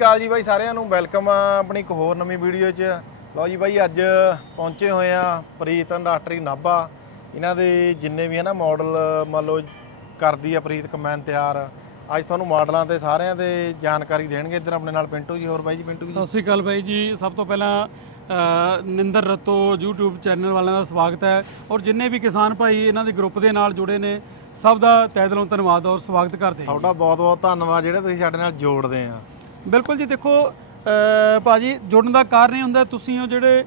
ਕਾਲ ਜੀ ਬਾਈ ਸਾਰਿਆਂ ਨੂੰ ਵੈਲਕਮ ਆ ਆਪਣੀ ਇੱਕ ਹੋਰ ਨਵੀਂ ਵੀਡੀਓ 'ਚ। ਲਓ ਜੀ ਬਾਈ ਅੱਜ ਪਹੁੰਚੇ ਹੋਏ ਆ ਪ੍ਰੀਤ ਇੰਡਸਟਰੀ ਨਾਭਾ। ਇਹਨਾਂ ਦੇ ਜਿੰਨੇ ਵੀ ਹੈ ਨਾ ਮਾਡਲ ਮੰਨ ਲਓ ਕਰਦੀ ਆ ਪ੍ਰੀਤ ਕਮੈਨ ਤਿਆਰ। ਅੱਜ ਤੁਹਾਨੂੰ ਮਾਡਲਾਂ ਤੇ ਸਾਰਿਆਂ ਦੇ ਜਾਣਕਾਰੀ ਦੇਣਗੇ ਇੱਧਰ ਆਪਣੇ ਨਾਲ ਪਿੰਟੂ ਜੀ। ਹੋਰ ਬਾਈ ਜੀ ਪਿੰਟੂ ਜੀ? ਸਤਿ ਸ਼੍ਰੀ ਅਕਾਲ ਬਾਈ ਜੀ। ਸਭ ਤੋਂ ਪਹਿਲਾਂ ਨਿੰਦਰ ਰਤੋ YouTube ਚੈਨਲ ਵਾਲਿਆਂ ਦਾ ਸਵਾਗਤ ਹੈ। ਔਰ ਜਿੰਨੇ ਵੀ ਕਿਸਾਨ ਭਾਈ ਇਹਨਾਂ ਦੇ ਗਰੁੱਪ ਦੇ ਨਾਲ ਜੁੜੇ ਨੇ ਸਭ ਦਾ ਤਹਿ ਦਿਲੋਂ ਧੰਨਵਾਦ ਔਰ ਸਵਾਗਤ ਕਰਦੇ ਹਾਂ ਤੁਹਾਡਾ ਬਹੁਤ ਬਹੁਤ ਧੰਨਵਾਦ। ਜਿਹੜੇ ਤੁਸੀਂ ਸਾਡੇ ਨਾਲ ਜੋੜਦੇ ਆ। ਬਿਲਕੁਲ ਜੀ ਦੇਖੋ ਭਾਜੀ ਜੁੜਨ ਦਾ ਕਾਰਨ ਇਹ ਹੁੰਦਾ ਤੁਸੀਂ ਉਹ ਜਿਹੜੇ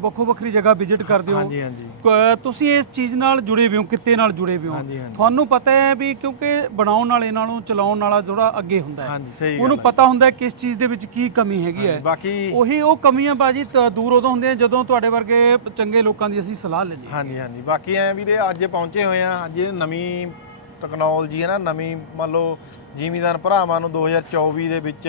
ਵੱਖੋ ਵੱਖਰੀ ਜਗ੍ਹਾ ਵਿਜ਼ਿਟ ਕਰਦੇ ਹੋ। ਹਾਂਜੀ ਹਾਂਜੀ। ਕ- ਤੁਸੀਂ ਇਸ ਚੀਜ਼ ਨਾਲ ਜੁੜੇ ਵੀ ਹੋ ਕਿੱਤੇ ਨਾਲ ਜੁੜੇ ਵੀ ਹੋ। ਤੁਹਾਨੂੰ ਪਤਾ ਹੈ ਵੀ ਕਿਉਂਕਿ ਬਣਾਉਣ ਵਾਲੇ ਨਾਲੋਂ ਚਲਾਉਣ ਵਾਲਾ ਥੋੜਾ ਅੱਗੇ ਹੁੰਦਾ ਹੈ। ਉਹਨੂੰ ਪਤਾ ਹੁੰਦਾ ਹੈ ਕਿਸ ਚੀਜ਼ ਦੇ ਵਿੱਚ ਕੀ ਕਮੀ ਹੈਗੀ ਹੈ। ਬਾਕੀ ਉਹੀ ਉਹ ਕਮੀਆਂ ਬਾਜੀ ਦੂਰ ਉਦੋਂ ਹੁੰਦੀਆਂ ਜਦੋਂ ਤੁਹਾਡੇ ਵਰਗੇ ਚੰਗੇ ਲੋਕਾਂ ਦੀ ਅਸੀਂ ਸਲਾਹ ਲੈਂਦੇ ਹਾਂ ਹਾਂਜੀ ਹਾਂਜੀ। ਬਾਕੀ ਐ ਵੀਰੇ ਅੱਜ ਪਹੁੰਚੇ ਹੋਏ ਆ ਅੱਜ ਨਵੀਂ ਟੈਕਨੋਲੋਜੀ ਹੈ ਨਾ ਨਵੀਂ ਮੰਨ ਲਓ ਜ਼ਿਮੀਦਾਰ ਭਰਾਵਾਂ ਨੂੰ 2024 ਦੇ ਵਿੱਚ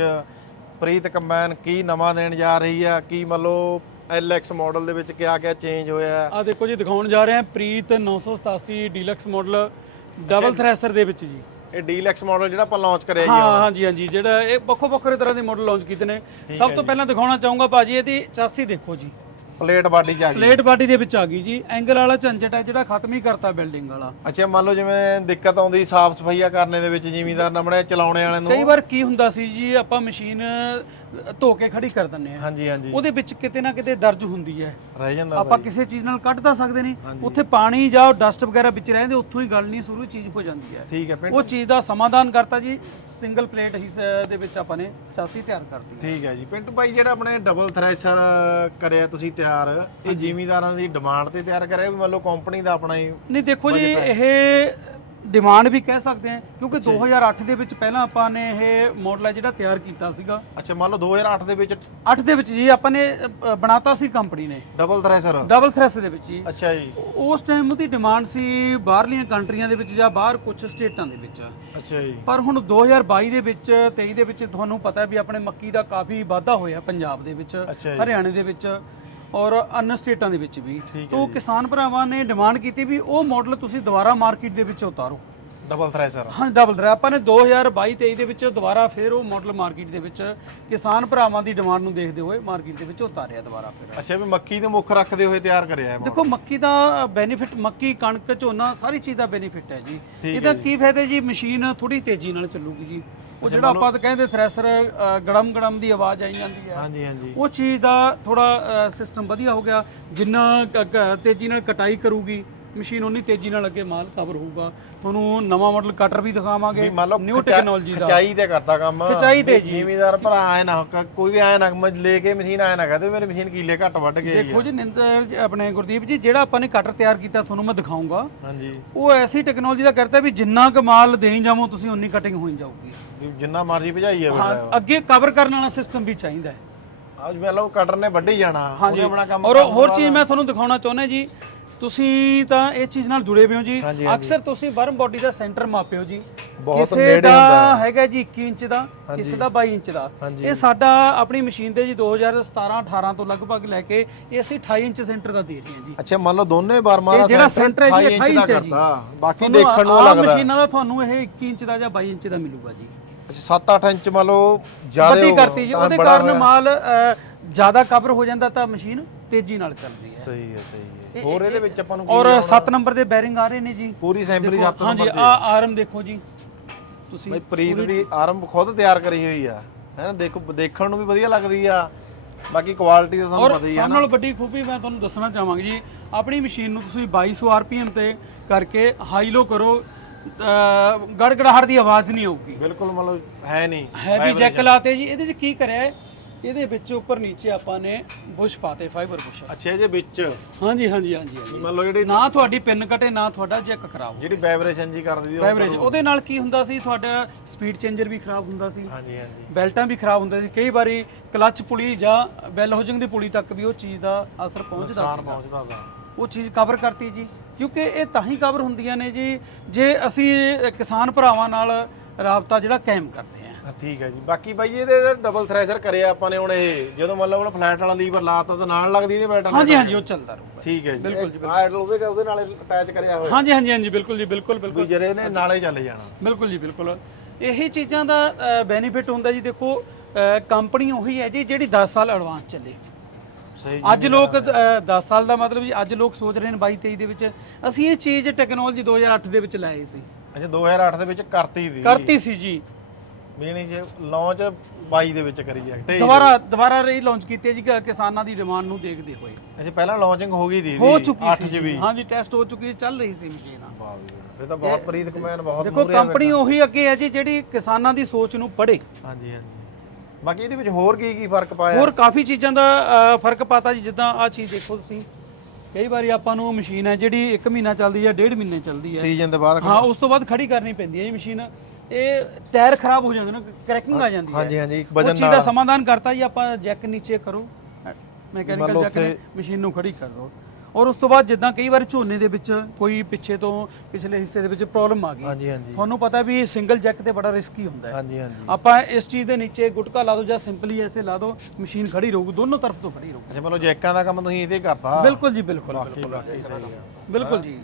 ਪ੍ਰੀਤ ਕੰਬਾਈਨ ਕੀ ਨਵਾਂ ਦੇਣ ਜਾ ਰਹੀ ਆ? ਕੀ ਮੰਨ ਲਓ LX ਮਾਡਲ ਦੇ ਵਿੱਚ ਕਿਆ ਕਿਆ ਚੇਂਜ ਹੋਇਆ। ਆ ਦੇਖੋ ਜੀ ਦਿਖਾਉਣ ਜਾ ਰਹੇ ਹਾਂ Preet 987 deluxe model double thresher ਦੇ ਵਿੱਚ ਜੀ। ਇਹ ਡੀਲੈਕਸ ਮਾਡਲ ਜਿਹੜਾ ਆਪਾਂ ਲਾਂਚ ਕਰਿਆ ਜੀ ਹਾਂ ਹਾਂਜੀ ਹਾਂਜੀ ਜਿਹੜਾ ਇਹ ਵੱਖੋ ਵੱਖਰੇ ਤਰ੍ਹਾਂ ਦੇ ਮਾਡਲ ਲਾਂਚ ਕੀਤੇ ਨੇ। ਸਭ ਤੋਂ ਪਹਿਲਾਂ ਦਿਖਾਉਣਾ ਚਾਹੂੰਗਾ ਭਾਜੀ ਇਹਦੀ ਚਾਸੀ ਦੇਖੋ ਜੀ। ਪਲੇਟ ਬਾਡੀ ਚ ਆ ਗਈ। ਪਲੇਟ ਬਾਡੀ ਦੇ ਵਿੱਚ ਆ ਗਈ ਜੀ। ਐਂਗਲ ਵਾਲਾ ਝੰਜਟ ਹੈ ਜਿਹੜਾ ਖਤਮ ਹੀ ਕਰਤਾ ਬਿਲਡਿੰਗ ਵਾਲਾ। ਅੱਛਾ ਮੰਨ ਲਓ ਜਿਵੇਂ ਦਿੱਕਤ ਆਉਂਦੀ ਸਾਫ਼ ਸਫਾਈਆ ਕਰਨੇ ਦੇ ਵਿੱਚ ਜ਼ਿਮੀਦਾਰ ਨਮਣੇ ਚਲਾਉਣੇ ਵਾਲੇ ਕਈ ਨੂੰ ਵਾਰ ਕੀ ਹੁੰਦਾ ਸੀ ਜੀ ਆਪਾਂ ਮਸ਼ੀਨ ਧੋ ਕੇ ਖੜੀ ਕਰ ਦਿੰਨੇ ਆ ਹਾਂਜੀ ਹਾਂਜੀ। ਉਹਦੇ ਵਿੱਚ ਕਿਤੇ ਨਾ ਕਿਤੇ ਦਰਜ ਹੁੰਦੀ ਹੈ। ਰਹਿ ਜਾਂਦਾ ਆਪਾਂ ਕਿਸੇ ਚੀਜ਼ ਨਾਲ ਕੱਢ ਤਾਂ ਸਕਦੇ ਨਹੀਂ। ਉੱਥੇ ਪਾਣੀ ਜਾਂ ਡਸਟ ਵਗੈਰਾ ਵਿੱਚ ਰਹਿੰਦੇ ਉੱਥੋਂ ਹੀ ਗਲਣੀ ਸ਼ੁਰੂ ਚੀਜ਼ ਹੋ ਜਾਂਦੀ ਹੈ। ਠੀਕ ਹੈ ਪਿੰਡ ਉਹ ਚੀਜ਼ ਦਾ ਸਮਾਧਾਨ ਕਰਤਾ ਜੀ ਸਿੰਗਲ ਪਲੇਟ ਹਿੱਸੇ ਦੇ ਵਿੱਚ ਆਪਾਂ ਨੇ ਚਾਸੀ ਤਿਆਰ ਕਰਤੀ ਹੈ। ਠੀਕ ਹੈ ਜੀ। ਪਿੰਟੂ ਭਾਈ ਜਿਹੜਾ ਆਪਣੇ ਡਬਲ ਥ੍ਰੈਸ਼ਰ ਕਰਿਆ ਤੁਸੀਂ ਤਿਆਰ ਇਹ ਜ਼ਿਮੀਦਾਰਾਂ ਦੀ ਡਿਮਾਂਡ ਤੇ ਤਿਆਰ ਕਰਿਆ ਵੀ ਮੰਨ ਲਓ ਕੰਪਨੀ ਦਾ ਆਪਣਾ ਹੀ ਨਹੀਂ ਦੇਖੋ ਜੀ ਇਹ ਡਿਮਾਂਡ ਵੀ ਕਹਿ ਸਕਦੇ ਹਾਂ ਕਿਉਂਕਿ 2008 ਦੇ ਵਿੱਚ ਪਹਿਲਾਂ ਆਪਾਂ ਨੇ ਇਹ ਮਾਡਲ ਹੈ ਜਿਹੜਾ ਤਿਆਰ ਕੀਤਾ ਸੀਗਾ। ਅੱਛਾ ਮੰਨ ਲਓ 2008 ਦੇ ਵਿੱਚ 8 ਦੇ ਵਿੱਚ ਜੀ ਆਪਾਂ ਨੇ ਅ, ਬਣਾਤਾ ਸੀ ਕੰਪਨੀ ਨੇ। ਡਬਲ ਥ੍ਰੈਸ਼ਰ ਡਬਲ ਥ੍ਰੈਸ ਦੇ ਵਿੱਚ ਜੀ। ਅੱਛਾ ਜੀ। ਉਸ ਟਾਈਮ ਉਹਦੀ ਡਿਮਾਂਡ ਸੀ ਬਾਹਰਲੀਆਂ ਕੰਟਰੀਆਂ ਦੇ ਵਿੱਚ ਜਾਂ ਬਾਹਰ ਕੁਝ ਸਟੇਟਾਂ ਦੇ ਵਿੱਚ। ਅੱਛਾ ਜੀ। ਪਰ ਹੁਣ 2022 ਦੇ ਵਿੱਚ 23 ਦੇ ਵਿੱਚ ਤੁਹਾਨੂੰ ਪਤਾ ਵੀ ਆਪਣੇ ਮੱਕੀ ਦਾ ਕਾਫੀ ਵਾਧਾ ਹੋਇਆ ਪੰਜਾਬ ਦੇ ਵਿੱਚ ਅੱਛਾ ਜੀ। ਹਰਿਆਣੇ ਦੇ ਵਿੱਚ। ਔਰ ਅਨ ਸਟੇਟਾਂ ਦੇ ਵਿੱਚ ਵੀ। ਠੀਕ ਹੈ ਤੋਂ ਕਿਸਾਨ ਭਰਾਵਾਂ ਨੇ ਡਿਮਾਂਡ ਕੀਤੀ ਵੀ ਉਹ ਮਾਡਲ ਤੁਸੀਂ ਦੁਬਾਰਾ ਮਾਰਕੀਟ ਦੇ ਵਿੱਚ ਉਤਾਰੋ। ਡਬਲ ਥ੍ਰੈਸ਼ਰ ਹਾਂ ਡਬਲ ਡਰਾ ਆਪਾਂ ਨੇ 2022 23 ਦੇ ਵਿੱਚ ਦੁਬਾਰਾ ਫਿਰ ਉਹ ਮਾਡਲ ਮਾਰਕੀਟ ਦੇ ਵਿੱਚ ਕਿਸਾਨ ਭਰਾਵਾਂ ਦੀ ਡਿਮਾਂਡ ਨੂੰ ਦੇਖਦੇ ਹੋਏ ਮਾਰਕੀਟ ਦੇ ਵਿੱਚ ਉਤਾਰਿਆ ਦੁਬਾਰਾ ਫਿਰ। ਅੱਛਾ ਵੀ ਮੱਕੀ ਦੇ ਮੁੱਖ ਰੱਖਦੇ ਹੋਏ ਤਿਆਰ ਕਰਿਆ ਹੈ ਦੇਖੋ ਮੱਕੀ ਦਾ ਬੈਨੀਫਿਟ ਮੱਕੀ ਕਣਕ ਝੋਨਾ ਸਾਰੀ ਚੀਜ਼ ਦਾ ਬੈਨੀਫਿਟ ਹੈ ਜੀ। ਠੀਕ ਇਹਦਾ ਕੀ ਫਾਇਦਾ ਜੀ? ਮਸ਼ੀਨ ਥੋੜੀ ਤੇਜ਼ੀ ਨਾਲ ਚੱਲੂਗੀ ਜੀ। ਉਹ ਜਿਹੜਾ ਆਪਾਂ ਤਾਂ ਕਹਿੰਦੇ ਥ੍ਰੈਸ਼ਰ ਗੜਮ ਗੜਮ ਦੀ ਆਵਾਜ਼ ਆਈ ਜਾਂਦੀ ਹੈ। ਹਾਂਜੀ ਹਾਂਜੀ। ਉਹ ਚੀਜ਼ ਦਾ ਥੋੜਾ ਸਿਸਟਮ ਵਧੀਆ ਹੋ ਗਿਆ। ਜਿੰਨਾ ਤੇਜ਼ੀ ਨਾਲ ਕਟਾਈ ਕਰੂਗੀ ਮਸ਼ੀਨ ਉਨੀ ਤੇਜ਼ੀ ਨਾਲ ਅੱਗੇ ਮਾਲ ਕਵਰ ਹੋਊਗਾ। ਤੁਹਾਨੂੰ ਨਵਾਂ ਮਾਡਲ ਕਟਰ ਵੀ ਦਿਖਾਵਾਂਗੇ ਵੀ ਨਿਊ ਟੈਕਨੋਲੋਜੀ ਦਾ। ਖਚਾਈ ਤੇ ਕਰਤਾ ਕੰਮ। ਖਿਚਾਈ ਤੇ ਜੀ। ਜ਼ਿਮੀਦਾਰ ਭਰਾ ਆਏ ਨਾ ਕ- ਕੋਈ ਆਏ ਨਾ ਲੈ ਕੇ ਮਸ਼ੀਨ ਆਏ ਨਾ ਕਹਦੇ ਮੇਰੀ ਮਸ਼ੀਨ ਕੀਲੇ ਘੱਟ ਵੱਢ ਹੈ ਦੇਖੋ ਜੀ ਨਿੰਦਰ ਆਪਣੇ ਗੁਰਦੀਪ ਜੀ ਜਿਹੜਾ ਆਪਾਂ ਨੇ ਕਟਰ ਤਿਆਰ ਕੀਤਾ ਤੁਹਾਨੂੰ ਮੈਂ ਦਿਖਾਉਂਗਾ। ਹਾਂਜੀ। ਉਹ ਐਸੀ ਟੈਕਨੋਲੋਜੀ ਦਾ ਕਰਤਾ ਵੀ ਜਿੰਨਾ ਕੁ ਮਾਲ ਦੇਈ ਜਾਵੋ ਤੁਸੀਂ ਉਨੀ ਕਟਿੰਗ ਹੋਈ ਜਾਊਗੀ। ਵੀ ਜਿੰਨਾ ਮਰਜ਼ੀ ਭਜਾਈਏ ਹਾਂ ਅੱਗੇ ਕਵਰ ਕਰਨ ਵਾਲਾ ਸਿਸਟਮ ਵੀ ਚਾਹੀਦਾ ਹੈ। ਅੱਜ ਮੈਂ ਲਓ ਕਟਰ ਨੇ ਵੱਢੀ ਜਾਣਾ ਉਹਨੇ ਆਪਣਾ ਕੰਮ ਔਰ ਹੋਰ ਚੀਜ਼ ਮੈਂ ਤੁਹਾਨੂੰ ਦਿਖਾਉਣਾ ਚਾਹੁੰਦਾ ਜੀ ਤੁਸੀਂ ਤਾਂ ਇਹ ਚੀਜ਼ ਨਾਲ ਜੁੜੇ ਹੋਏ ਹੋ ਜੀ। ਹਾਂਜੀ, ਅਕਸਰ ਤੁਸੀਂ ਵਰਮ ਬਾਡੀ ਦਾ ਸੈਂਟਰ ਮਾਪਿਓ ਜੀ। ਬਹੁਤ ਕਿਸੇ ਨੇੜੇ ਦਾ ਹੁੰਦਾ। ਹੈਗਾ ਜੀ 21 ਇੰਚ ਦਾ ਕਿਸੇ ਦਾ 22 ਇੰਚ ਦਾ। ਹਾਂਜੀ। ਇਹ ਸਾਡਾ ਆਪਣੀ ਮਸ਼ੀਨ ਦੇ ਜੀ 2017 18 ਤੋਂ ਲਗਭਗ ਲੈ ਕੇ ਇਹ ਅਸੀਂ 28 ਇੰਚ ਸੈਂਟਰ ਦਾ ਦੇ ਰਹੇ ਹਾਂ ਜੀ। ਅੱਛਾ ਮੰਨ ਲਓ ਦੋਨੇ ਬਾਰਮਾਂ ਇਹ ਦਾ ਜਿਹੜਾ center ਹੈ ਜੀ, 28 ਦਾ ਇੰਚ ਹੈ ਜੀ। ਕਰਤਾ ਬਾਕੀ ਤੁਹਾਨੂੰ ਦੇਖਣ ਨੂੰ ਲੱਗਦਾ ਮਸ਼ੀਨਾਂ ਦਾ ਤੁਹਾਨੂੰ ਇਹ 21 ਇੰਚ ਦਾ ਜਾਂ 22 ਇੰਚ ਦਾ ਮਿਲੂਗਾ ਜੀ। ਅੱਛਾ 7-8 ਇੰਚ ਮੰਨ ਲਓ ਜ਼ਿਆਦਾ ਵੱਡੀ ਕਰਤੀ ਜੀ ਉਹਦੇ ਕਾਰਨ ਮਾਲ ਅ, ਜ਼ਿਆਦਾ ਕਵਰ ਹੋ ਜਾਂਦਾ ਤਾਂ ਮਸ਼ੀਨ ਤੇਜ਼ੀ ਨਾਲ ਚੱਲਦੀ ਹੈ। ਸਹੀ ਹੈ ਸਹੀ ਹੈ। ਹੋਰ ਇਹਦੇ ਵਿੱਚ ਆਪਾਂ ਨੂੰ ਔਰ 7 ਨੰਬਰ ਦੇ ਬੈਰਿੰਗ ਆ ਰਹੇ ਨੇ ਜੀ। ਪੂਰੀ ਅਸੈਂਬਲੀ 7 ਹਾਂਜੀ ਨੰਬਰ ਆ ਆਰਮ ਦੇਖੋ ਜੀ। ਤੁਸੀਂ ਬਈ ਪ੍ਰੀਤ ਦੀ ਆਰੰਭ ਖੁਦ ਤਿਆਰ ਕਰੀ ਹੋਈ ਆ। ਹੈ ਨਾ ਦੇਖੋ ਦੇਖਣ ਨੂੰ ਵੀ ਵਧੀਆ ਲੱਗਦੀ ਆ। ਬਾਕੀ ਕੁਆਲਿਟੀ ਦਾ ਤੁਹਾਨੂੰ ਪਤਾ ਹੀ ਆ ਸਭ ਨਾਲੋਂ ਵੱਡੀ ਖੂਬੀ ਮੈਂ ਤੁਹਾਨੂੰ ਦੱਸਣਾ ਚਾਹਾਂਗਾ ਜੀ ਆਪਣੀ ਮਸ਼ੀਨ ਨੂੰ ਤੁਸੀਂ 2200 ਆਰਪੀਐਮ ਤੇ ਕਰਕੇ ਹਾਈ ਲੋ ਕਰੋ ਗੜਗੜਾਹਟ ਦੀ ਆਵਾਜ਼ ਨਹੀਂ ਆਊਗੀ। ਬਿਲਕੁਲ ਮਤਲਬ ਹੈ ਨਹੀਂ। ਹੈਵੀ ਜੈਕ ਲਾਤੇ ਜੀ ਇਹਦੇ 'ਚ ਕੀ ਕਰਿਆ ਹੈ? ਇਹਦੇ ਵਿੱਚ ਉੱਪਰ ਨੀਚੇ ਆਪਾਂ ਨੇ ਬੁਸ਼ ਪਾਤੇ ਫਾਈਬਰ ਬੁਸ਼। ਅੱਛਾ ਇਹਦੇ ਵਿੱਚ? ਹਾਂਜੀ ਹਾਂਜੀ ਹਾਂਜੀ ਹਾਂਜੀ। ਮੰਨ ਲਓ ਜਿਹੜੀ ਨਾ ਤੁਹਾਡੀ ਪਿੰਨ ਕਟੇ ਨਾ ਤੁਹਾਡਾ ਜੈਕ ਖਰਾਬ ਜਿਹੜੀ ਵਾਈਬ੍ਰੇਸ਼ਨ ਜੀ ਕਰਦੀ ਉਹ ਵਾਈਬ੍ਰੇਸ਼ਨ ਉਹਦੇ ਨਾਲ ਕੀ ਹੁੰਦਾ ਸੀ ਤੁਹਾਡਾ ਸਪੀਡ ਚੇਂਜਰ ਵੀ ਖਰਾਬ ਹੁੰਦਾ ਸੀ। ਹਾਂਜੀ ਹਾਂਜੀ। ਬੈਲਟਾਂ ਵੀ ਖਰਾਬ ਹੁੰਦੇ ਸੀ। ਕਈ ਵਾਰੀ ਕਲੱਚ ਪੁਲੀ ਜਾਂ ਬੈਲ ਹੋਜਿੰਗ ਦੀ ਪੁਲੀ ਤੱਕ ਵੀ ਉਹ ਚੀਜ਼ ਦਾ ਅਸਰ ਪਹੁੰਚਦਾ ਸੀ ਪਹੁੰਚਦਾ ਦਾ ਉਹ ਚੀਜ਼ ਕਵਰ ਕਰਤੀ ਜੀ। ਕਿਉਂਕਿ ਇਹ ਤਾਂ ਹੀ ਕਵਰ ਹੁੰਦੀਆਂ ਨੇ ਜੀ ਜੇ ਅਸੀਂ ਕਿਸਾਨ ਭਰਾਵਾਂ ਨਾਲ ਰਾਬਤਾ ਜਿਹੜਾ ਕਾਇਮ ਕਰਦੇ ਹਾਂ, ਠੀਕ ਹੈ ਜੀ। ਬਾਕੀ ਬਾਈ ਇਹਦੇ ਡਬਲ ਥ੍ਰੈਸ਼ਰ ਕਰਿਆ ਆਪਾਂ ਨੇ ਹੁਣ ਇਹ। ਜਦੋਂ ਮੰਨ ਲਓ ਉਹ ਫਲੈਟ ਵਾਲਾ ਲੀਵਰ ਲਾਤਾ ਤਾਂ ਨਾਲ ਲੱਗਦੀ ਇਹਦੇ ਬੈਟਰ ਹਾਂਜੀ ਹਾਂਜੀ ਉਹ ਚੱਲਦਾ ਰਹੂਗਾ। ਠੀਕ ਹੈ ਜੀ। ਬਿਲਕੁਲ ਜੀ ਆਇਡਲ ਉਹਦੇ ਉਹਦੇ ਨਾਲ ਅਟੈਚ ਕਰਿਆ ਹੋਇਆ। ਹਾਂਜੀ ਹਾਂਜੀ ਹਾਂਜੀ ਬਿਲਕੁਲ ਜੀ ਬਿਲਕੁਲ ਬਿਲਕੁਲ। ਵੀ ਜਰੇ ਨੇ ਨਾਲੇ ਚੱਲ ਜਾਣਾ। ਬਿਲਕੁਲ ਜੀ ਬਿਲਕੁਲ। ਇਹੀ ਚੀਜ਼ਾਂ ਦਾ ਬੈਨੀਫਿਟ ਹੁੰਦਾ ਜੀ ਦੇਖੋ ਕੰਪਨੀ ਉਹੀ ਹੈ ਜੀ ਜਿਹੜੀ 10 ਸਾਲ ਐਡਵਾਂਸ ਚੱਲੇ। ਅੱਜ ਲੋਕ 10 ਸਾਲ ਦਾ ਮਤਲਬ ਜੀ ਅੱਜ ਲੋਕ ਸੋਚ ਰਹੇ ਨੇ 22 23 ਦੇ ਵਿੱਚ। ਅਸੀਂ ਇਹ ਚੀਜ਼ ਟੈਕਨੋਲੋਜੀ 2008 ਦੇ ਵਿੱਚ ਲਾਏ ਸੀ। ਅੱਛਾ 2008 ਦੇ ਵਿੱਚ ਕਰਤੀ ਦੀ ਕਰਤੀ ਸੀ ਜੀ। ਮੀਨਿੰਗ ਜੇ ਲਾਂਚ 22 ਦੇ ਵਿੱਚ ਕਰੀ ਹੈ ਤੇ ਦੁਬਾਰਾ ਦੁਬਾਰਾ ਰੀ ਲਾਂਚ ਕੀਤੀ ਹੈ ਜੀ ਕਿ ਕਿਸਾਨਾਂ ਦੀ ਡਿਮਾਂਡ ਨੂੰ ਦੇਖਦੇ ਹੋਏ। ਅੱਛਾ ਪਹਿਲਾਂ ਲਾਂਚਿੰਗ ਹੋ ਗਈ ਦੀ ਹੋ ਚੁੱਕੀ ਸੀ ਜੀ। ਹਾਂਜੀ ਟੈਸਟ ਹੋ ਚੁੱਕੀ ਚੱਲ ਰਹੀ ਸੀ ਮਸ਼ੀਨ। ਫਿਰ ਤਾਂ ਬਹੁਤ ਪ੍ਰੀਤ ਕਮੈਨ ਬਹੁਤ ਦੇਖੋ ਮੂਹਰੇ ਆ ਕੰਪਨੀ ਉਹੀ ਅੱਗੇ ਹੈ ਜੀ ਜਿਹੜੀ ਕਿਸਾਨਾਂ ਦੀ ਸੋਚ ਨੂੰ ਪੜ੍ਹੇ। ਹਾਂਜੀ ਹਾਂਜੀ। ਬਾਕੀ ਇਹਦੇ ਵਿੱਚ ਹੋਰ ਕੀ ਕੀ ਫ਼ਰਕ ਪਾਇਆ? ਹੋਰ ਕਾਫੀ ਚੀਜ਼ਾਂ ਦਾ ਅ, ਫ਼ਰਕ ਪਾਤਾ ਜੀ ਜਿੱਦਾਂ ਆ ਚੀਜ਼ ਦੇਖੋ ਤੁਸੀਂ। ਕਈ ਵਾਰੀ ਆਪਾਂ ਨੂੰ ਮਸ਼ੀਨ ਹੈ ਜਿਹੜੀ 1 ਮਹੀਨਾ ਚੱਲਦੀ ਹੈ ਡੇਢ ਮਹੀਨੇ ਚੱਲਦੀ ਹੈ। ਸੀਜ਼ਨ ਦੇ ਬਾਅਦ ਹਾਂ ਉਸ ਤੋਂ ਬਾਅਦ ਖੜੀ ਕਰਨੀ ਪੈਂਦੀ ਹੈ ਇਹ ਮਸ਼ੀਨ ਇਹ ਟਾਇਰ ਖਰਾਬ ਹੋ ਜਾਂਦੇ ਨੇ ਕਰੈਕਿੰਗ ਆ ਜਾਂਦੀ ਹੈ। ਹਾਂਜੀ ਹਾਂਜੀ ਵਜਨ ਚੀਜ਼ ਦਾ ਸਮਾਧਾਨ ਕਰਤਾ ਜੀ ਆਪਾਂ ਜੈਕ ਨੀਚੇ ਕਰੋ। ਮੈਕੈਨੀਕਲ ਜੈਕ ਮਸ਼ੀਨ ਨੂੰ ਖੜੀ ਕਰ। ਦੋ ਔਰ ਉਸ ਤੋਂ ਬਾਅਦ ਜਿੱਦਾਂ ਕਈ ਵਾਰ ਝੋਨੇ ਦੇ ਵਿੱਚ ਕੋਈ ਪਿੱਛੇ ਤੋਂ ਪਿਛਲੇ ਹਿੱਸੇ ਦੇ ਵਿੱਚ ਪ੍ਰੋਬਲਮ ਆ ਗਈ। ਤੁਹਾਨੂੰ ਪਤਾ ਵੀ ਸਿੰਗਲ ਜੈਕ ਤੇ ਬੜਾ ਰਿਸਕੀ ਹੁੰਦਾ ਹੈ। ਹਾਂਜੀ ਹਾਂਜੀ। ਆਪਾਂ ਇਸ ਚੀਜ਼ ਦੇ ਨੀਚੇ ਗੁਟਕਾ ਲਾ ਦਿਓ ਜਾਂ ਸਿੰਪਲੀ ਐਸੇ ਲਾ ਦਿਓ ਮਸ਼ੀਨ ਖੜੀ ਰਹੂਗੀ ਦੋਨੋਂ ਤਰਫ ਤੋਂ ਖੜੀ ਰਹੂਗੀ ਅੱਛਾ ਮਤਲਬ ਜੈਕਾਂ ਦਾ ਕੰਮ ਤੁਸੀਂ ਇਹਦੇ ਕਰਤਾ। ਬਿਲਕੁਲ ਜੀ ਬਿਲਕੁਲ ਬਿਲਕੁਲ ਬਿਲਕੁਲ ਜੀ।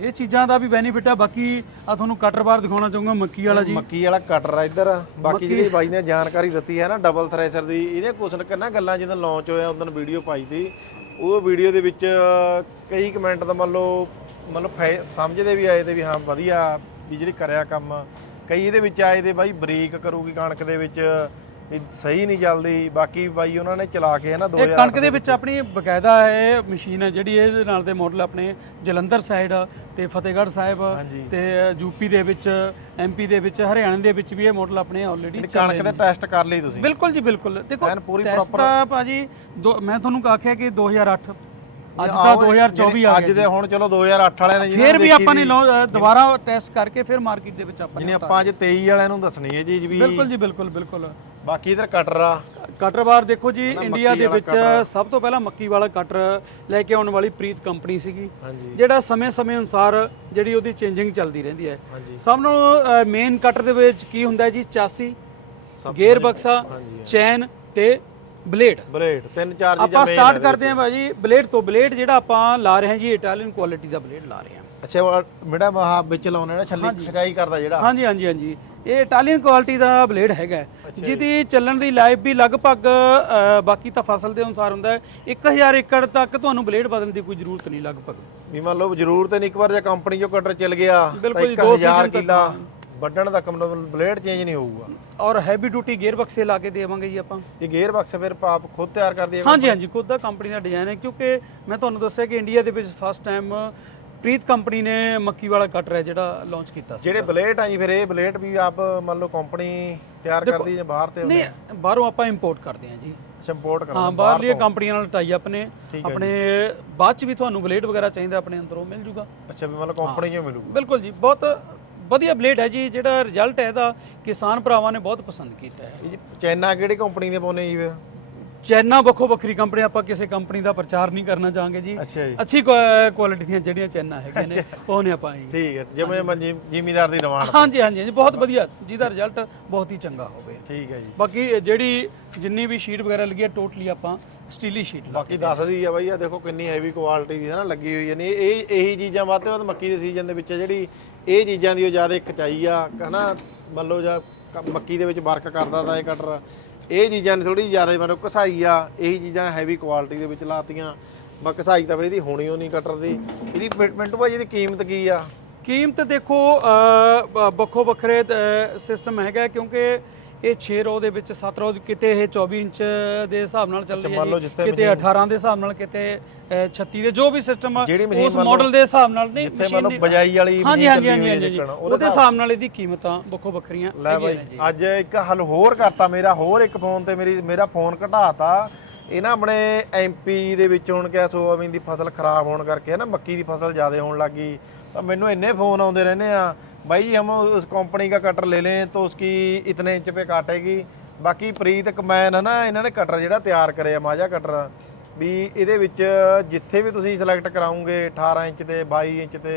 ਇਹ ਚੀਜ਼ਾਂ ਦਾ ਵੀ ਬੈਨੀਫਿਟ ਹੈ ਬਾਕੀ ਆ ਤੁਹਾਨੂੰ ਕਟਰ ਬਾਰ ਦਿਖਾਉਣਾ ਚਾਹੂੰਗਾ ਮੱਕੀ ਵਾਲਾ ਜੀ। ਮੱਕੀ ਵਾਲਾ ਕਟਰ ਆ ਇੱਧਰ। ਬਾਕੀ ਜਿਹੜੀ ਬਾਈ ਨੇ ਜਾਣਕਾਰੀ ਦਿੱਤੀ ਹੈ ਨਾ ਡਬਲ ਥ੍ਰੈਸ਼ਰ ਦੀ ਇਹਦੇ ਕੁਛ ਕਿੰਨਾ ਗੱਲਾਂ ਜਦੋਂ ਲਾਂਚ ਹੋਇਆ ਉਦੋਂ ਵੀਡੀਓ ਪਾਈ ਤੀ ਉਹ ਵੀਡੀਓ ਦੇ ਵਿੱਚ ਕਈ ਕਮੈਂਟ ਤਾਂ ਮੰਨ ਲਓ ਮਤਲਬ ਸਮਝਦੇ ਵੀ ਆਏ ਤੇ ਵੀ ਹਾਂ ਵਧੀਆ ਵੀ ਜਿਹੜੀ ਕਰਿਆ ਕੰਮ। ਕਈ ਇਹਦੇ ਵਿੱਚ ਆਏ ਤੇ ਬਾਈ ਬਰੀਕ ਕਰੂਗੀ ਕਣਕ ਦੇ ਵਿੱਚ। ਵੀ ਸਹੀ ਨਹੀਂ ਚੱਲਦੀ ਬਾਕੀ ਬਾਈ ਉਹਨਾਂ ਨੇ ਚਲਾ ਕੇ ਨਾ ਇਹ 2000 ਕਣਕ ਦੇ ਵਿੱਚ ਆਪਣੀ ਬਕਾਇਦਾ ਹੈ ਮਸ਼ੀਨ ਹੈ ਜਿਹੜੀ ਇਹਦੇ ਨਾਲ ਦੇ ਮਾਡਲ ਆਪਣੇ ਜਲੰਧਰ ਸਾਈਡ ਤੇ ਫਤਿਹਗੜ੍ਹ ਸਾਹਿਬ ਹਾਂਜੀ। ਤੇ ਯੂਪੀ ਦੇ ਵਿੱਚ ਐਮਪੀ ਦੇ ਵਿੱਚ ਹਰਿਆਣਾ ਦੇ ਵਿੱਚ ਵੀ ਇਹ ਮਾਡਲ ਆਪਣੇ ਆਲਰੇਡੀ ਕਣਕ ਦੇ ਟੈਸਟ ਕਰ ਲਈ ਤੁਸੀਂ। ਬਿਲਕੁਲ ਜੀ ਬਿਲਕੁਲ। ਦੇਖੋ ਐਨ ਪੂਰੀ ਟੈਸਟ ਤਾਂ ਭਾਜੀ ਦੋ- ਮੈਂ ਤੁਹਾਨੂੰ ਆਖਿਆ ਕਿ 2008 ਅੱਜ ਤਾਂ 2024 ਆ ਅੱਜ ਦੇ ਹੁਣ ਚਲੋ 2008 ਵਾਲਿਆਂ ਨੇ ਫਿਰ ਵੀ ਆਪਾਂ ਨੇ ਦੁਬਾਰਾ ਟੈਸਟ ਕਰਕੇ ਫਿਰ ਮਾਰਕੀਟ ਦੇ ਵਿੱਚ ਆਪਾਂ ਨੇ ਜਿਹਨੇ ਆਪਾਂ ਅੱਜ 23 ਵਾਲਿਆਂ ਨੂੰ ਦੱਸਣੀ ਹੈ ਚੀਜ਼ ਵੀ ਬਿਲਕੁਲ ਜੀ ਬਿਲਕੁਲ ਬਿਲਕੁਲ। ਬਾਕੀ ਇਧਰ ਕਟਰ ਆ। ਕਟਰ ਬਾਰ ਦੇਖੋ ਜੀ ਇੰਡੀਆ ਦੇ ਵਿੱਚ ਸਭ ਤੋਂ ਪਹਿਲਾਂ ਮੱਕੀ ਵਾਲਾ ਕਟਰ ਲੈ ਕੇ ਆਉਣ ਵਾਲੀ ਪ੍ਰੀਤ ਕੰਪਨੀ ਸੀਗੀ। ਜਿਹੜਾ ਸਮੇਂ-ਸਮੇਂ ਅਨੁਸਾਰ ਜਿਹੜੀ ਉਹਦੀ ਚੇਂਜਿੰਗ ਚੱਲਦੀ ਰਹਿੰਦੀ ਹੈ। ਸਭ ਨੂੰ ਮੇਨ ਕਟਰ ਦੇ ਵਿੱਚ ਕੀ ਹੁੰਦਾ ਜੀ? ਚਾਸੀ ਗੇਅਰ ਬਕਸਾ ਚੈਨ ਤੇ ਬਲੇਡ। ਬਲੇਡ ਤਿੰਨ ਚਾਰ ਚੀਜ਼ਾਂ ਆਪਾਂ ਸਟਾਰਟ ਕਰਦੇ ਹਾਂ ਭਾਜੀ ਬਲੇਡ ਤੋਂ ਬਲੇਡ ਜਿਹੜਾ ਆਪਾਂ ਲਾ ਰਹੇ ਹਾਂ ਜੀ ਇਟਾਲੀਅਨ ਕੁਆਲਿਟੀ ਦਾ ਬਲੇਡ ਲਾ ਰਹੇ ਹਾਂ। ਅੱਛਾ ਮੇੜਾ ਮਹਾ ਵਿੱਚ ਲਾਉਣੇ ਨਾ ਛੱਲੀ ਖਜਾਈ ਕਰਦਾ ਜਿਹੜਾ। ਹਾਂਜੀ ਹਾਂਜੀ ਹਾਂਜੀ। ਇਹ ਇਟਾਲੀਅਨ ਕੁਆਲਿਟੀ ਦਾ ਬਲੇਡ ਹੈਗਾ। ਜਿਹਦੀ ਚੱਲਣ ਦੀ ਲਾਈਫ ਵੀ ਲਗਭਗ ਬਾਕੀ ਤਾਂ ਫਸਲ ਦੇ ਅਨੁਸਾਰ ਹੁੰਦਾ ਹੈ। 1000 ਏਕੜ ਤੱਕ ਤੁਹਾਨੂੰ ਬਲੇਡ ਬਦਲਣ ਦੀ ਕੋਈ ਜ਼ਰੂਰਤ ਨਹੀਂ ਲਗਭਗ। ਵੀ ਮੰਨ ਲਓ ਜ਼ਰੂਰਤ ਨਹੀਂ ਇੱਕ ਵਾਰ ਜੇ ਕੰਪਨੀ ਚੋਂ ਕਟਰ ਚੱਲ ਗਿਆ ਤਾਂ ਬਿਲਕੁਲ ਜੀ, 1000 ਦੋ season ਤੱਕ। ਕਿੱਲਾ ਵੱਢਣ ਦਾ ਕੰਮ ਬਲੇਡ ਚੇਂਜ ਨਹੀਂ ਹੋਊਗਾ। ਔਰ ਹੈਵੀ ਡਿਊਟੀ ਗੇਅਰ ਬਕਸੇ ਲਾ ਕੇ ਦੇਵਾਂਗੇ ਜੀ ਆਪਾਂ। ਇਹ ਗੇਅਰ ਬਕਸ ਫਿਰ ਆਪ ਖੁਦ ਤਿਆਰ ਕਰਦੀ ਹੈ ਹਾਂਜੀ ਹਾਂਜੀ ਖੁਦ ਦਾ ਕੰਪਨੀ ਦਾ ਡਿਜ਼ਾਈਨ ਹੈ ਕਿਉਂਕਿ ਮੈਂ ਤੁਹਾਨੂੰ ਦੱਸਿਆ ਕਿ ਇੰਡੀਆ ਦੇ ਵਿੱਚ ਫਸਟ ਟਾਈਮ ਪ੍ਰੀਤ ਕੰਪਨੀ ਨੇ ਮੱਕੀ ਵਾਲਾ ਕਟਰ ਹੈ ਜਿਹੜਾ ਲਾਂਚ ਕੀਤਾ ਸੀ। ਜਿਹੜੇ ਬਲੇਡ ਆ ਜੀ ਫਿਰ ਇਹ ਬਲੇਡ ਵੀ ਆਪ ਮੰਨ ਲਓ ਕੰਪਨੀ ਤਿਆਰ ਕਰਦੀ ਹੈ ਜਾਂ ਬਾਹਰ ਤੇ ਨਹੀਂ ਬਾਹਰੋਂ ਆਪਾਂ ਇੰਪੋਰਟ ਕਰਦੇ ਹਾਂ ਜੀ। ਇੰਪੋਰਟ ਹਾਂ ਕਰਦੇ ਬਾਹਰਲੀਆਂ ਕੰਪਨੀਆਂ ਨਾਲ ਟਾਈ ਅਪ ਨੇ ਆਪਣੇ ਬਾਅਦ ਚ ਵੀ ਤੁਹਾਨੂੰ ਬਲੇਡ ਵਗੈਰਾ ਚਾਹੀਦਾ ਆਪਣੇ ਅੰਦਰੋਂ ਮਿਲ ਜੂਗਾ। ਅੱਛਾ ਵੀ ਮੰਨ ਲਓ ਕੰਪਨੀ ਚੋਂ ਮਿਲੂਗਾ ਬਿਲਕੁਲ ਜੀ ਬਹੁਤ ਵਧੀਆ ਬਲੇਡ ਹੈ ਜੀ ਜਿਹੜਾ ਰਿਜ਼ਲਟ ਹੈ ਇਹਦਾ ਕਿਸਾਨ ਭਰਾਵਾਂ ਨੇ ਬਹੁਤ ਪਸੰਦ ਕੀਤਾ ਹੈ। ਇਹ ਜੀ ਚਾਈਨਾ ਕਿਹੜੀ ਕੰਪਨੀ ਦੇ ਪਾਉਨੇ ਜੀ ਫਿਰ? ਚੈਨਾ ਵੱਖੋ ਵੱਖਰੀ ਕੰਪਨੀ ਆਪਾਂ ਕਿਸੇ ਕੰਪਨੀ ਦਾ ਪ੍ਰਚਾਰ ਨਹੀਂ ਕਰਨਾ ਚਾਹਾਂਗੇ ਜੀ। ਅੱਛਾ ਜੀ। ਅੱਛੀ ਕੁਆਲਿਟੀ ਦੀਆਂ ਜਿਹੜੀਆਂ ਚੈਨਾ ਹੈਗੀਆਂ ਨੇ ਉਹ ਨੇ ਆਪਾਂ ਜੀ। ਠੀਕ ਹੈ ਜਿਵੇਂ ਜ਼ਿਮੀਦਾਰ ਦੀ ਡਿਮਾਂਡ ਹਾਂਜੀ ਹਾਂਜੀ ਬਹੁਤ ਵਧੀਆ। ਜਿਹਦਾ ਰਿਜ਼ਲਟ ਬਹੁਤ ਹੀ ਚੰਗਾ ਹੋਵੇ। ਠੀਕ ਹੈ ਜੀ। ਬਾਕੀ ਜਿਹੜੀ ਜਿੰਨੀ ਵੀ ਸ਼ੀਟ ਵਗੈਰਾ ਲੱਗੀ ਹੈ ਟੋਟਲੀ ਆਪਾਂ ਸਟੀਲੀ ਸ਼ੀਟ ਬਾਕੀ ਦੱਸਦੀ ਆ ਬਾਈ ਆ ਦੇਖੋ ਕਿੰਨੀ ਹੈਵੀ ਕੁਆਲਿਟੀ ਦੀ ਹੈ ਨਾ ਲੱਗੀ ਹੋਈ ਹੈ। ਨਹੀਂ ਇਹ ਇਹੀ ਚੀਜ਼ਾਂ ਵੱਧ ਤੋਂ ਵੱਧ ਮੱਕੀ ਦੇ ਸੀਜ਼ਨ ਦੇ ਵਿੱਚ ਜਿਹੜੀ ਇਹ ਚੀਜ਼ਾਂ ਦੀ ਉਹ ਜ਼ਿਆਦਾ ਖਚਾਈ ਆ, ਹਨਾ, ਮੰਨ ਲਓ ਜਾਂ ਕ- ਮੱਕੀ ਦੇ ਵਿੱਚ ਵਰਕ ਕਰਦਾ ਤਾਂ ਇਹ ਕਟਰ ਇਹ ਚੀਜ਼ਾਂ ਨੇ ਥੋੜੀ ਜ਼ਿਆਦਾ ਮਤਲਬ ਲਓ ਘਸਾਈ ਆ, ਇਹੀ ਚੀਜ਼ਾਂ ਹੈਵੀ ਕੁਆਲਿਟੀ ਦੇ ਵਿੱਚ ਲਾਤੀਆਂ ਬਾ ਘਸਾਈ ਤਾਂ ਬਈ ਇਹਦੀ ਹੋਣੀ ਉਹ ਨਹੀਂ ਕਟਰ ਦੀ। ਇਹਦੀ ਮਿੰ- ਮਿੰਟੂ ਭਾਈ ਇਹਦੀ ਕੀਮਤ ਕੀ ਆ? ਕੀਮਤ ਦੇਖੋ ਵੱਖੋ ਵੱਖਰੇ ਸਿਸਟਮ ਹੈਗਾ ਕਿਉਂਕਿ ਇਹ 6 ਰੋ ਦੇ ਵਿੱਚ 7 ਰੋ ਕਿਤੇ ਇਹ 24 ਇੰਚ ਦੇ ਹਿਸਾਬ ਨਾਲ ਚੱਲ ਰਹੀ ਹੈ ਕਿਤੇ 18 ਦੇ ਹਿਸਾਬ ਨਾਲ ਕਿਤੇ ਅ, 36 ਦੇ ਜੋ ਵੀ ਸਿਸਟਮ ਉਸ ਮਾਡਲ ਦੇ ਹਿਸਾਬ ਨਾਲ ਨਹੀਂ ਜਿੱਥੇ ਦੀ- ਬਜਾਈ ਵਾਲੀ ਹਾਂਜੀ ਹਾਂਜੀ ਹਾਂਜੀ ਉਹਦੇ ਹਿਸਾਬ ਨਾਲ ਇਹਦੀ ਕੀਮਤਾਂ ਵੱਖੋ ਵੱਖਰੀਆਂ ਲੈ ਬਾਈ ਅੱਜ ਇੱਕ ਹੱਲ ਹੋਰ ਕਰਤਾ ਮੇਰਾ ਹੋਰ ਇੱਕ ਫੋਨ ਤੇ ਮੇਰੀ ਮੇਰਾ ਫੋਨ ਘਟਾਤਾ। ਇਹ ਨਾ ਆਪਣੇ ਐਮਪੀ ਦੇ ਵਿੱਚ ਹੁਣ ਕਿਆ ਸੋਆਬੀਨ ਦੀ ਫਸਲ ਖਰਾਬ ਹੋਣ ਕਰਕੇ ਨਾ ਮੱਕੀ ਦੀ ਫਸਲ ਜ਼ਿਆਦਾ ਹੋਣ ਲੱਗੀ ਤਾਂ ਮੈਨੂੰ ਇੰਨੇ ਫੋਨ ਆਉਂਦੇ ਰਹਿੰਦੇ ਆ भाई हम उस कंपनी का कटर ले लें तो उसकी इतने इंच पे काटेगी ਬਾਕੀ ਪ੍ਰੀਤ ਕਮੈਨ ਹੈ ਨਾ ਇਹਨਾਂ ਨੇ ਕਟਰ ਜਿਹੜਾ ਤਿਆਰ ਕਰਿਆ ਮਾਝਾ ਕਟਰ ਵੀ ਇਹਦੇ ਵਿੱਚ ਜਿੱਥੇ ਵੀ ਤੁਸੀਂ ਸਿਲੈਕਟ ਕਰਾਉਂਗੇ 18 ਇੰਚ ਤੇ 22 ਇੰਚ ਤੇ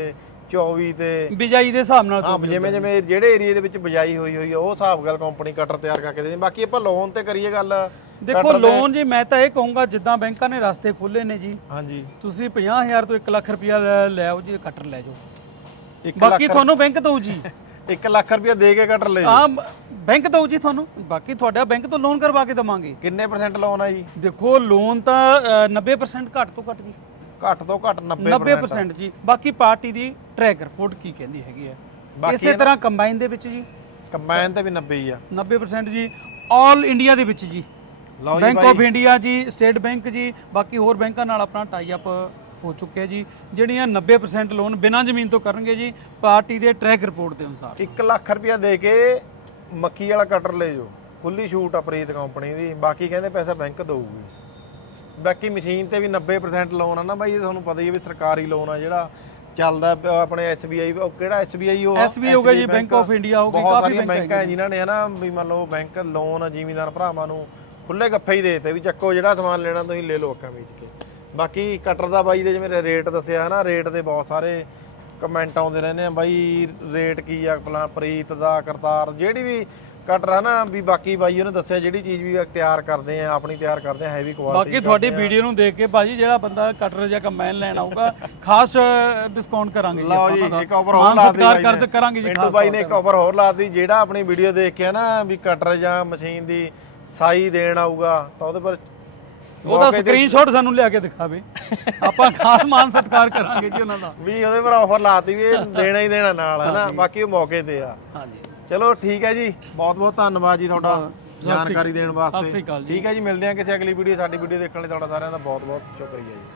24 ਤੇ ਬਿਜਾਈ ਦੇ ਹਿਸਾਬ ਨਾਲ ਹਾਂ ਜਿਵੇਂ ਜਿਵੇਂ ਜਿਹੜੇ ਏਰੀਆ ਦੇ ਵਿੱਚ ਬਜਾਈ ਹੋਈ ਹੋਈ ਆ ਉਹ ਹਿਸਾਬ ਗੱਲ ਕੰਪਨੀ ਕਟਰ ਤਿਆਰ ਕਰਕੇ ਦੇ ਬਾਕੀ ਆਪਾਂ ਲੋਨ ਤੇ ਕਰੀਏ ਗੱਲ ਦੇਖੋ ਲੋਨ ਜੀ ਮੈਂ ਤਾਂ ਇਹ ਕਹੂੰਗਾ ਜਿੱਦਾਂ ਬੈਂਕਾਂ ਨੇ ਰਸਤੇ ਖੋਲੇ ਨੇ ਜੀ ਹਾਂਜੀ ਤੁਸੀਂ 50000 ਤੋਂ 1 ਲੱਖ ਰੁਪਇਆ ਲੈ- ਲੈ ਆਓ ਜੀ ਕਟਰ ਲੈ ਜਾਓ ਇੱਕ ਬਾਕੀ ਤੁਹਾਨੂੰ ਬੈਂਕ ਦਊ ਜੀ। 1 ਲੱਖ ਰੁਪਏ ਦੇ ਕੇ ਕਟਰ ਲੈ ਜਾਓ ਆ ਬੈਂਕ ਦਊ ਜੀ ਤੁਹਾਨੂੰ। ਬਾਕੀ ਤੁਹਾਡਾ ਬੈਂਕ ਤੋਂ ਲੋਨ ਕਰਵਾ ਕੇ ਦਵਾਂਗੇ। ਕਿੰਨੇ ਪਰਸੈਂਟ ਲੋਨ ਆ ਜੀ? ਦੇਖੋ ਲੋਨ ਤਾਂ ਅ, 90% ਘੱਟ ਤੋਂ ਘੱਟ ਜੀ। ਘੱਟ ਤੋਂ ਘੱਟ 90% 90% ਜੀ। ਬਾਕੀ ਪਾਰਟੀ ਦੀ ਟਰੈਕ ਰਿਪੋਰਟ ਕੀ ਕਹਿੰਦੀ ਹੈਗੀ ਹੈ। ਬਾਕੀ ਇਸੇ ਤਰ੍ਹਾਂ ਕੰਬਾਈਨ ਦੇ ਵਿੱਚ ਜੀ। ਕੰਬਾਈਨ ਤੇ ਵੀ 90 ਹੀ ਆ। 90% ਜੀ। ਆਲ ਇੰਡੀਆ ਦੇ ਵਿੱਚ ਜੀ। ਲਓ ਜੀ ਬੈਂਕ ਆਫ ਇੰਡੀਆ ਜੀ ਸਟੇਟ ਬੈਂਕ ਜੀ। ਬਾਕੀ ਹੋਰ ਬੈਂਕਾਂ ਨਾਲ ਆਪਣਾ ਟਾਈ ਅਪ ਹੋ ਚੁੱਕਿਆ ਜੀ। ਜਿਹੜੀਆਂ 90% ਲੋਨ ਬਿਨਾਂ ਜ਼ਮੀਨ ਤੋਂ ਕਰਨਗੇ ਜੀ ਪਾਰਟੀ ਦੇ ਟਰੈਕ ਰਿਪੋਰਟ ਦੇ ਅਨੁਸਾਰ। 1 ਲੱਖ ਰੁਪਏ ਦੇ ਕੇ ਮੱਕੀ ਵਾਲਾ ਕਟਰ ਲੈ ਜਾਓ। ਖੁੱਲੀ ਛੂਟ ਆ ਪ੍ਰੀਤ ਕੰਪਨੀ ਦੀ। ਬਾਕੀ ਕਹਿੰਦੇ ਪੈਸਾ ਬੈਂਕ ਦਊਗੀ। ਬਾਕੀ ਮਸ਼ੀਨ ਤੇ ਵੀ 90% ਲੋਨ ਆ ਨਾ ਬਾਈ ਇਹ ਤੁਹਾਨੂੰ ਪਤਾ ਹੀ ਹੈ ਵੀ ਸਰਕਾਰੀ ਲੋਨ ਆ ਜਿਹੜਾ ਚੱਲਦਾ ਪਿਆ ਆਪਣੇ SBI ਉਹ ਕਿਹੜਾ SBI ਉਹ? SBI ਹੋ ਗਿਆ ਜੀ, SBI Bank of India ਹੋ ਗਈ, ਬਹੁਤ ਕਾਫੀ ਸਾਰੀਆਂ ਬੈਂਕ ਬੈਂਕਾਂ ਹੈ ਜਿਨ੍ਹਾਂ ਨੇ ਹਨਾ ਵੀ ਮੰਨ ਲਓ ਬੈਂਕ ਲੋਨ ਜ਼ਿਮੀਂਦਾਰ ਭਰਾਵਾਂ ਨੂੰ ਖੁੱਲੇ ਗੱਫੇ ਹੀ ਦੇਤੇ ਵੀ ਚੱਕੋ ਜਿਹੜਾ ਸਮਾਨ ਲੈਣਾ ਤੁਸੀਂ ਲੈ ਲਓ ਅੱਖਾਂ ਵੇਚ ਕੇ। ਬਾਕੀ ਕਟਰ ਦਾ ਬਾਈ ਦੇ ਜਿਵੇਂ ਰੇਟ ਦੱਸਿਆ ਹਨਾ ਰੇਟ ਦੇ ਬਹੁਤ ਸਾਰੇ ਕਮੈਂਟ ਆਉਂਦੇ ਰਹਿੰਦੇ ਆ ਬਾਈ ਰੇਟ ਕੀ ਆ ਫਲਾਂ ਪ੍ਰੀਤ ਦਾ ਕਰਤਾਰ ਜਿਹੜੀ ਵੀ ਕਟਰ ਹੈ ਨਾ ਵੀ ਬਾਕੀ ਬਾਈ ਉਹਨੇ ਦੱਸਿਆ ਜਿਹੜੀ ਚੀਜ਼ ਵੀ ਤਿਆਰ ਕਰਦੇ ਆ ਆਪਣੀ ਤਿਆਰ ਕਰਦੇ ਆ ਹੈਵੀ ਕੁਆਲਿਟੀ ਬਾਕੀ ਤੁਹਾਡੀ ਵੀਡੀਓ ਨੂੰ ਦੇਖ ਕੇ ਭਾਜੀ ਜਿਹੜਾ ਬੰਦਾ ਕਟਰ ਜਾਂ ਕੰਬਾਈਨ ਲੈਣ ਆਊਗਾ ਖਾਸ ਡਿਸਕਾਊਂਟ ਕਰਾਂਗੇ ਜੀ ਲਓ ਜੀ। ਇੱਕ ਆਫਰ ਹੋਰ ਸਤਿਕਾਰ ਬਾਈ ਕਰ ਨੇ। ਕਰਾਂਗੇ ਜੀ ਪਿੰਟੂ ਬਾਈ ਨੇ ਇੱਕ ਆਫਰ ਹੋਰ ਲਾਤੀ ਜਿਹੜਾ ਆਪਣੀ ਵੀਡੀਓ ਦੇਖ ਕੇ ਨਾ ਵੀ ਕਟਰ ਜਾਂ ਮਸ਼ੀਨ ਦੀ ਸਾਈ ਦੇਣ ਆਊਗਾ ਤਾਂ ਉਹਦੇ ਪਰ ਉਹਦਾ ਮੌਕੇ ਤੇ- ਸਕਰੀਨਸ਼ਾਟ ਸਾਨੂੰ ਲਿਆ ਕੇ ਦਿਖਾਵੇ। ਆਪਾਂ ਖਾਸ ਮਾਨ ਸਤਿਕਾਰ ਕਰਾਂਗੇ ਜੀ ਉਹਨਾਂ ਦਾ। ਵੀ ਉਹਦੇ ਪਰ ਆਫਰ ਲਾਤੀ ਵੀ ਇਹ ਦੇਣਾ ਹੀ ਦੇਣਾ ਨਾਲ ਹੈ ਨਾ ਬਾਕੀ ਉਹ ਮੌਕੇ ਤੇ ਆ। ਹਾਂਜੀ। ਚਲੋ ਠੀਕ ਹੈ ਜੀ। ਬਹੁਤ ਬਹੁਤ ਧੰਨਵਾਦ ਜੀ ਤੁਹਾਡਾ ਜਾਣਕਾਰੀ ਦੇਣ ਸਤਿ ਵਾਸਤੇ ਸ਼੍ਰੀ ਅਕਾਲ ਜੀ। ਠੀਕ ਹੈ ਜੀ ਮਿਲਦੇ ਹਾਂ ਕਿਸੇ ਅਗਲੀ ਵੀਡੀਓ ਸਾਡੀ ਵੀਡੀਓ ਦੇਖਣ ਲਈ। ਤੁਹਾਡਾ ਸਾਰਿਆਂ ਦਾ ਬਹੁਤ ਬਹੁਤ ਸ਼ੁਕਰੀਆ ਜੀ।